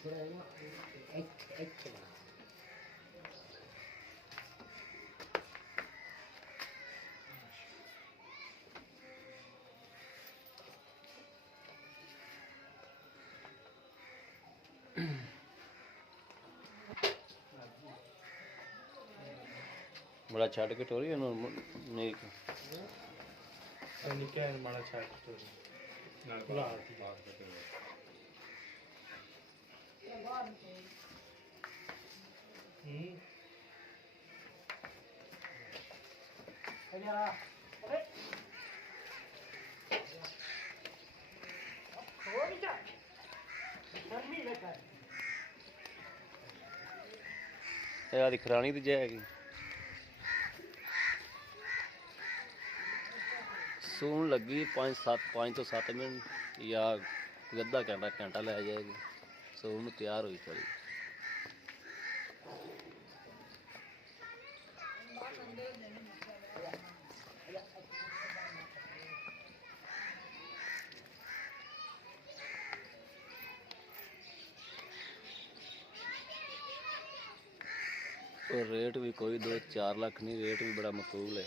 बड़ा छड़ के टोरी नहीं निका माड़ा छड़ टोरी ना खुला हाथी यार खरानी तो जाएगी सून लगी 5 तो 7 मिनट या अद्धा घंटा लै जाएगी सून तैयार हुई थोड़ी और रेट भी कोई 2-4 लाख नहीं, रेट भी बड़ा मकबूल है।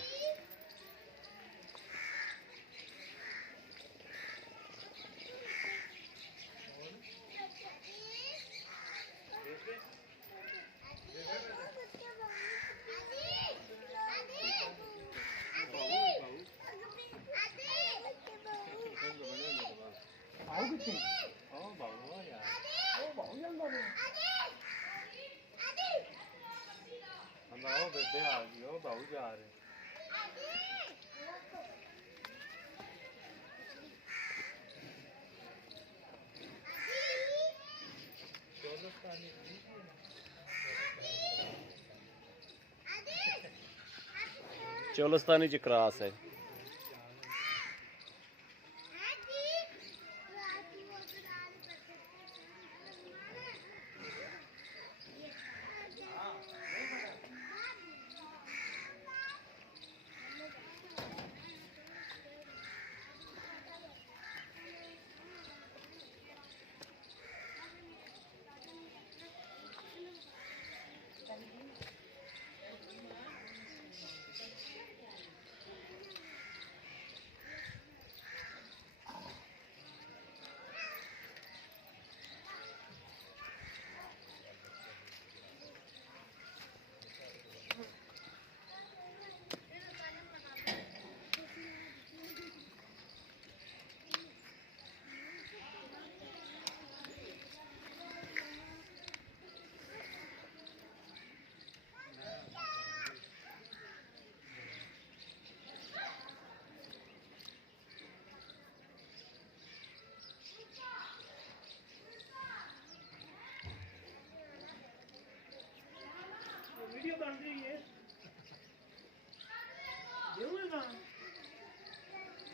आओ बेबे आ गई ओ बाबू जा रहे चोलस्तानी च क्रॉस है। वीडियो बन रही है।